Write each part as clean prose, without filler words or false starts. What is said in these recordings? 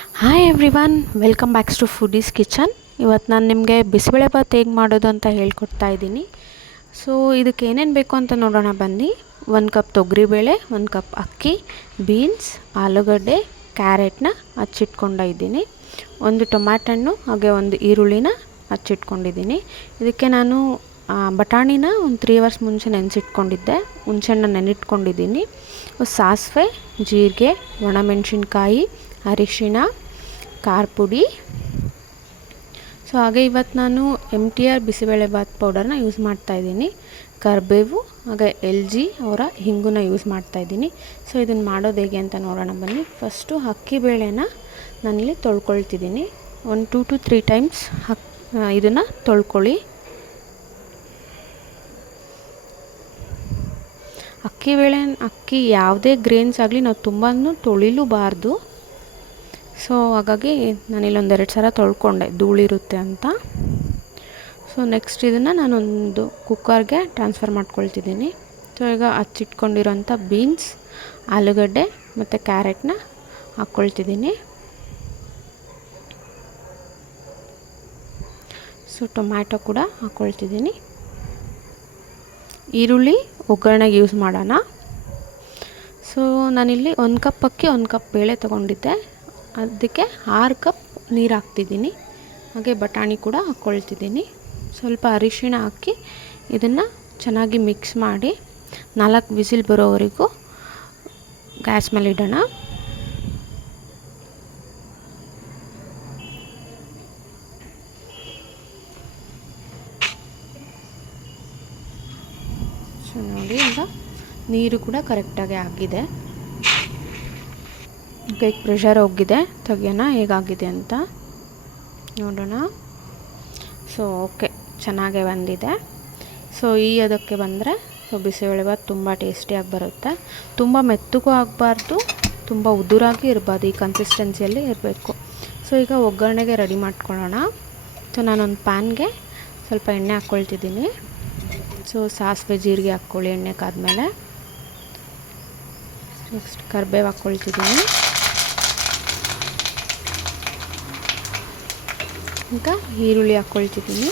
Hi everyone, welcome backs to foodies kitchen. ಇವತ್ತು ನಾನು ನಿಮಗೆ ಬಿಸಿಬೇಳೆಭಾತ್ ಹೇಗೆ ಮಾಡೋದು ಅಂತ ಹೇಳ್ಕೊಡ್ತಾ ಇದ್ದೀನಿ. ಸೊ ಇದಕ್ಕೆ ಏನೇನು ಬೇಕು ಅಂತ ನೋಡೋಣ ಬನ್ನಿ. 1 ಕಪ್ ತೊಗರಿಬೇಳೆ, 1 ಕಪ್ ಅಕ್ಕಿ, ಬೀನ್ಸ್, ಆಲೂಗಡ್ಡೆ, ಕ್ಯಾರೆಟ್ನ ಹಚ್ಚಿಟ್ಕೊಂಡಿದ್ದೀನಿ, 1 ಟೊಮ್ಯಾಟೊ ಹಣ್ಣು ಹಾಗೆ 1 ಈರುಳ್ಳಿನ ಹಚ್ಚಿಟ್ಕೊಂಡಿದ್ದೀನಿ. ಇದಕ್ಕೆ ನಾನು ಬಟಾಣಿನ ಒಂದು 3 ಅವರ್ಸ್ ಮುಂಚೆ ನೆನೆಸಿಟ್ಕೊಂಡಿದ್ದೆ, ಹುಣಸೆಹಣ್ಣು ನೆನಿಟ್ಕೊಂಡಿದ್ದೀನಿ. ಸಾಸಿವೆ, ಜೀರಿಗೆ, ಒಣಮೆಣಸಿನ್ಕಾಯಿ, ಅರಿಶಿಣ, ಖಾರ ಪುಡಿ. ಸೊ ಹಾಗೆ ಇವತ್ತು ನಾನು MTR ಬಿಸಿಬೇಳೆಭಾತ್ ಪೌಡರ್ನ ಯೂಸ್ ಮಾಡ್ತಾಯಿದ್ದೀನಿ. ಕರಿಬೇವು ಹಾಗೆ LG ಅವರ ಹಿಂಗುನ ಯೂಸ್ ಮಾಡ್ತಾಯಿದ್ದೀನಿ. ಸೊ ಇದನ್ನು ಮಾಡೋದು ಹೇಗೆ ಅಂತ ನೋಡೋಣ ಬನ್ನಿ. ಫಸ್ಟು ಅಕ್ಕಿ ಬೇಳೆನ ನಾನಿಲ್ಲಿ ತೊಳ್ಕೊಳ್ತಿದ್ದೀನಿ. 2 to 3 ಟೈಮ್ಸ್ ಇದನ್ನು ತೊಳ್ಕೊಳ್ಳಿ. ಅಕ್ಕಿ ಯಾವುದೇ ಗ್ರೇನ್ಸ್ ಆಗಲಿ ನಾವು ತುಂಬಾ ತೊಳಿಲೂಬಾರ್ದು. ಸೊ ಹಾಗಾಗಿ ನಾನಿಲ್ಲೊಂದು 2 ಸಲ ತೊಳ್ಕೊಂಡೆ, ಧೂಳಿರುತ್ತೆ ಅಂತ. ಸೊ ನೆಕ್ಸ್ಟ್ ಇದನ್ನು ನಾನೊಂದು ಕುಕ್ಕರ್ಗೆ ಟ್ರಾನ್ಸ್ಫರ್ ಮಾಡ್ಕೊಳ್ತಿದ್ದೀನಿ. ಸೊ ಈಗ ಹಚ್ಚಿಟ್ಕೊಂಡಿರೋಂಥ ಬೀನ್ಸ್, ಆಲೂಗಡ್ಡೆ ಮತ್ತು ಕ್ಯಾರೆಟ್ನ ಹಾಕ್ಕೊಳ್ತಿದ್ದೀನಿ. ಸೊ ಟೊಮ್ಯಾಟೊ ಕೂಡ ಹಾಕ್ಕೊಳ್ತಿದ್ದೀನಿ. ಈರುಳ್ಳಿ ಒಗ್ಗರಣೆಗೆ ಯೂಸ್ ಮಾಡೋಣ. ಸೊ ನಾನಿಲ್ಲಿ 1 ಕಪ್ ಅಕ್ಕಿ 1 ಕಪ್ ಬೇಳೆ ತೊಗೊಂಡಿದ್ದೆ, ಅದಕ್ಕೆ 6 ಕಪ್ ನೀರು ಹಾಕ್ತಿದ್ದೀನಿ. ಹಾಗೆ ಬಟಾಣಿ ಕೂಡ ಹಾಕ್ಕೊಳ್ತಿದ್ದೀನಿ. ಸ್ವಲ್ಪ ಅರಿಶಿಣ ಹಾಕಿ ಇದನ್ನು ಚೆನ್ನಾಗಿ ಮಿಕ್ಸ್ ಮಾಡಿ 4 ವಿಸಿಲ್ ಬರೋವರೆಗೂ ಗ್ಯಾಸ್ ಮೇಲೆ ಇಡೋಣ. ಸೊ ನೋಡಿ, ಈಗ ನೀರು ಕೂಡ ಕರೆಕ್ಟಾಗಿ ಆಗಿದೆ. ಈಗ ಪ್ರೆಷರ್ ಹೋಗಿದೆ, ತೆಗಿಯೋಣ ಹೇಗಾಗಿದೆ ಅಂತ ನೋಡೋಣ. ಸೊ ಓಕೆ, ಚೆನ್ನಾಗೇ ಬಂದಿದೆ. ಸೊ ಅದಕ್ಕೆ ಬಂದರೆ ಬಿಸಿಬೇಳೆಭಾತ್ ತುಂಬ ಟೇಸ್ಟಿಯಾಗಿ ಬರುತ್ತೆ. ತುಂಬ ಮೆತ್ತಗೂ ಆಗಬಾರ್ದು, ತುಂಬ ಉದುರಾಗಿ ಇರಬಾರ್ದು, ಈ ಕನ್ಸಿಸ್ಟೆನ್ಸಿಯಲ್ಲಿ ಇರಬೇಕು. ಸೊ ಈಗ ಒಗ್ಗರಣೆಗೆ ರೆಡಿ ಮಾಡ್ಕೊಳ್ಳೋಣ. ಸೊ ನಾನೊಂದು ಪ್ಯಾನ್ಗೆ ಸ್ವಲ್ಪ ಎಣ್ಣೆ ಹಾಕ್ಕೊಳ್ತಿದ್ದೀನಿ. ಸೊ ಸಾಸಿವೆ ಜೀರಿಗೆ ಹಾಕ್ಕೊಳ್ಳಿ ಎಣ್ಣೆ ಕಾದ್ಮೇಲೆ. ನೆಕ್ಸ್ಟ್ ಕರಿಬೇವು ಹಾಕ್ಕೊಳ್ತಿದ್ದೀನಿ. ಈಗ ಈರುಳ್ಳಿ ಹಾಕ್ಕೊಳ್ತಿದ್ದೀನಿ.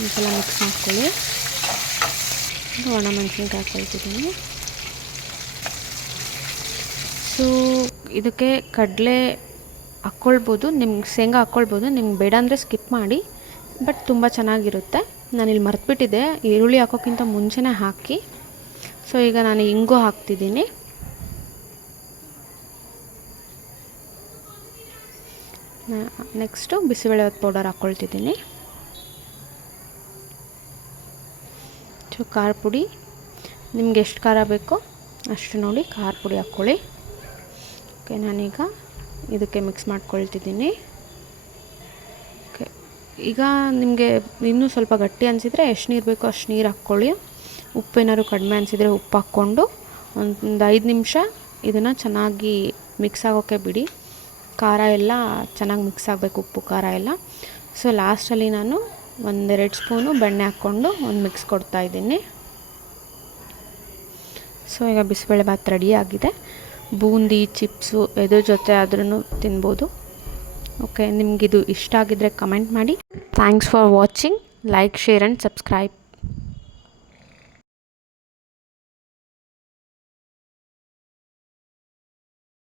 ಒಂದ್ಸಲ ಮಿಕ್ಸ್ ಮಾಡ್ಕೊಳ್ಳಿ. ಒಣಮೆಣಸಿನ್ಕಾಯಿ ಹಾಕ್ಕೊಳ್ತಿದ್ದೀನಿ. ಸೊ ಇದಕ್ಕೆ ಕಡಲೆ ಹಾಕ್ಕೊಳ್ಬೋದು, ನಿಮ್ಗೆ ಶೇಂಗಾ ಹಾಕ್ಕೊಳ್ಬೋದು, ನಿಮ್ಗೆ ಬೇಡ ಅಂದರೆ ಸ್ಕಿಪ್ ಮಾಡಿ, ಬಟ್ ತುಂಬ ಚೆನ್ನಾಗಿರುತ್ತೆ. ನಾನಿಲ್ಲಿ ಮರೆತುಬಿಟ್ಟಿದ್ದೆ, ಈರುಳ್ಳಿ ಹಾಕೋಕ್ಕಿಂತ ಮುಂಚೆನೇ ಹಾಕಿ. ಸೊ ಈಗ ನಾನು ಇಂಗು ಹಾಕ್ತಿದ್ದೀನಿ. ನೆಕ್ಸ್ಟು ಬಿಸಿಬೇಳೆಭಾತ್ ಪೌಡರ್ ಹಾಕ್ಕೊಳ್ತಿದ್ದೀನಿ. ಸೊ ಖಾರ ಪುಡಿ, ನಿಮ್ಗೆ ಎಷ್ಟು ಖಾರ ಬೇಕೋ ಅಷ್ಟು ನೋಡಿ ಖಾರ ಪುಡಿ ಹಾಕ್ಕೊಳ್ಳಿ. ಓಕೆ, ನಾನೀಗ ಇದಕ್ಕೆ ಮಿಕ್ಸ್ ಮಾಡ್ಕೊಳ್ತಿದ್ದೀನಿ. ಓಕೆ, ಈಗ ನಿಮಗೆ ಇನ್ನೂ ಸ್ವಲ್ಪ ಗಟ್ಟಿ ಅನಿಸಿದರೆ ಎಷ್ಟು ನೀರು ಬೇಕೋ ಅಷ್ಟು ನೀರು ಹಾಕ್ಕೊಳ್ಳಿ. ಉಪ್ಪೇನಾದ್ರು ಕಡಿಮೆ ಅನಿಸಿದರೆ ಉಪ್ಪು ಹಾಕ್ಕೊಂಡು ಒಂದು 5 ನಿಮಿಷ ಇದನ್ನು ಚೆನ್ನಾಗಿ ಮಿಕ್ಸ್ ಆಗೋಕ್ಕೆ ಬಿಡಿ. ಖಾರ ಎಲ್ಲ ಚೆನ್ನಾಗಿ ಮಿಕ್ಸ್ ಆಗಬೇಕು, ಉಪ್ಪು ಖಾರ ಎಲ್ಲ. ಸೊ ಲಾಸ್ಟಲ್ಲಿ ನಾನು 1-2 ಸ್ಪೂನು ಬೆಣ್ಣೆ ಹಾಕ್ಕೊಂಡು ಒಂದು ಮಿಕ್ಸ್ ಕೊಡ್ತಾಯಿದ್ದೀನಿ. ಸೊ ಈಗ ಬಿಸಿಬೇಳೆಭಾತ್ ರೆಡಿಯಾಗಿದೆ. ಬೂಂದಿ, ಚಿಪ್ಸು ಎದ್ರ ಜೊತೆ ಆದ್ರೂ ತಿನ್ಬೋದು. ಓಕೆ, ನಿಮಗಿದು ಇಷ್ಟ ಆಗಿದ್ದರೆ ಕಮೆಂಟ್ ಮಾಡಿ. Thanks for watching. Like, share and subscribe.